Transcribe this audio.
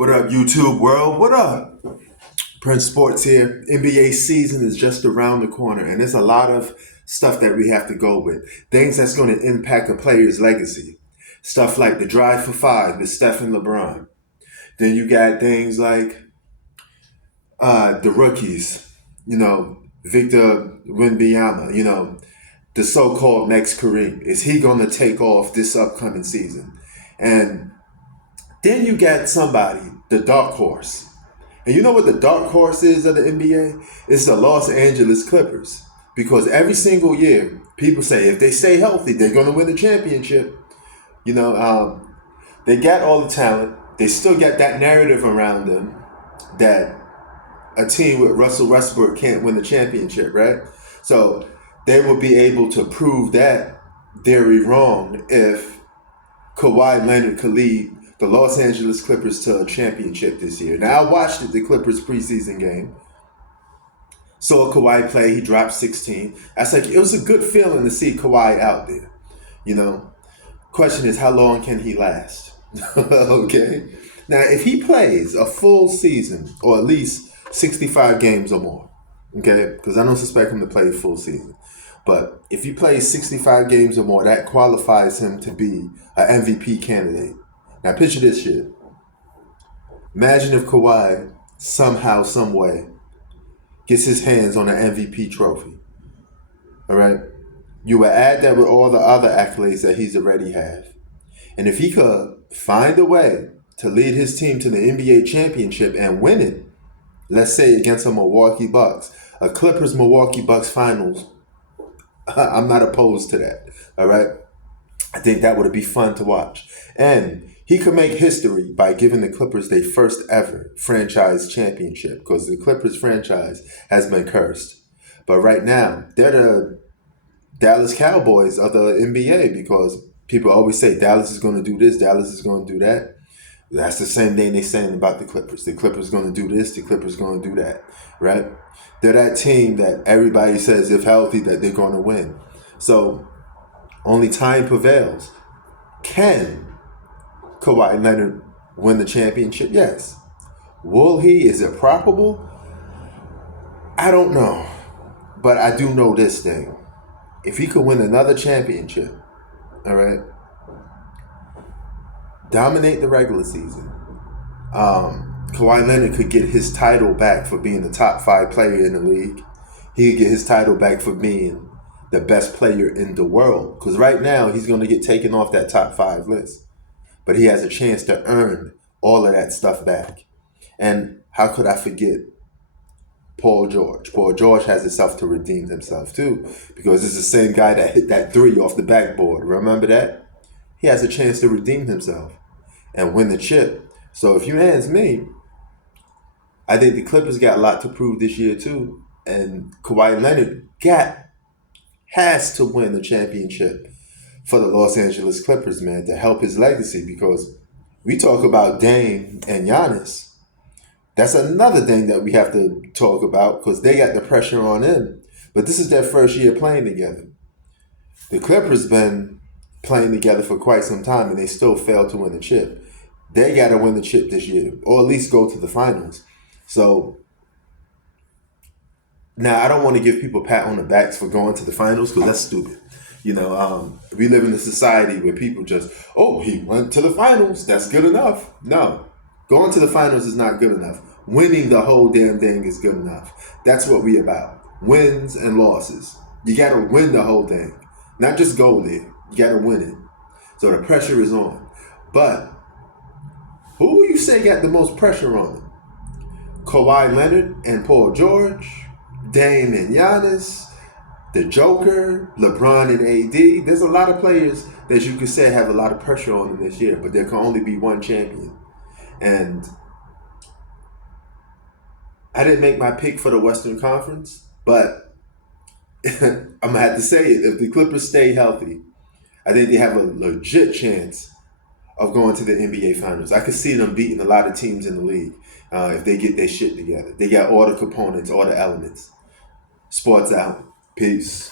What up, YouTube world? What up? Prince Sports here. NBA season is just around the corner, and there's a lot of stuff that we have to go with. Things that's going to impact a player's legacy. Stuff like the drive for five with Steph and LeBron. Then you got things like the rookies, Victor Wembanyama, the so-called next Kareem. Is he going to take off this upcoming season? And then you got somebody, the dark horse. And you know what the dark horse is of the NBA? It's the Los Angeles Clippers. Because every single year, people say if they stay healthy, they're going to win the championship. They got all the talent. They still got that narrative around them that a team with Russell Westbrook can't win the championship, right? So they will be able to prove that theory wrong if Kawhi Leonard could lead the Los Angeles Clippers to a championship this year. Now, I watched the Clippers preseason game. Saw Kawhi play. He dropped 16. It was a good feeling to see Kawhi out there. Question is, how long can he last? Okay. Now, if he plays a full season or at least 65 games or more, okay, because I don't suspect him to play a full season. But if he plays 65 games or more, that qualifies him to be an MVP candidate. Now picture this shit. Imagine if Kawhi somehow, some way, gets his hands on an MVP trophy. All right? You would add that with all the other accolades that he's already have. And if he could find a way to lead his team to the NBA championship and win it, let's say against a Milwaukee Bucks, a Clippers-Milwaukee Bucks finals, I'm not opposed to that. All right? I think that would be fun to watch. And he could make history by giving the Clippers their first ever franchise championship, because the Clippers franchise has been cursed. But right now, they're the Dallas Cowboys of the NBA, because people always say Dallas is going to do this, Dallas is going to do that. That's the same thing they're saying about the Clippers. The Clippers going to do this, the Clippers going to do that, right? They're that team that everybody says, if healthy, that they're going to win. So only time prevails. Can Kawhi Leonard win the championship? Yes. Will he? Is it probable? I don't know. But I do know this thing. If he could win another championship, all right, dominate the regular season, Kawhi Leonard could get his title back for being the top 5 player in the league. He could get his title back for being the best player in the world. Because right now, he's going to get taken off that top 5 list. But he has a chance to earn all of that stuff back. And how could I forget Paul George? Paul George has himself to redeem himself too, because it's the same guy that hit that 3 off the backboard. Remember that? He has a chance to redeem himself and win the chip. So if you ask me, I think the Clippers got a lot to prove this year too. And Kawhi Leonard has to win the championship for the Los Angeles Clippers, man, to help his legacy, because we talk about Dame and Giannis. That's another thing that we have to talk about, because they got the pressure on them. But this is their first year playing together. The Clippers been playing together for quite some time, and they still failed to win the chip. They got to win the chip this year, or at least go to the finals. So now I don't want to give people a pat on the backs for going to the finals, because that's stupid. We live in a society where people just, he went to the finals, that's good enough. No, going to the finals is not good enough. Winning the whole damn thing is good enough. That's what we about. Wins and losses. You got to win the whole thing. Not just go there. You got to win it. So the pressure is on. But who will you say got the most pressure on them? Kawhi Leonard and Paul George? Dame and Giannis? The Joker, LeBron and AD. There's a lot of players that you could say have a lot of pressure on them this year, but there can only be one champion. And I didn't make my pick for the Western Conference, but I'm going to have to say it. If the Clippers stay healthy, I think they have a legit chance of going to the NBA Finals. I could see them beating a lot of teams in the league if they get their shit together. They got all the components, all the elements. Sports out. Peace.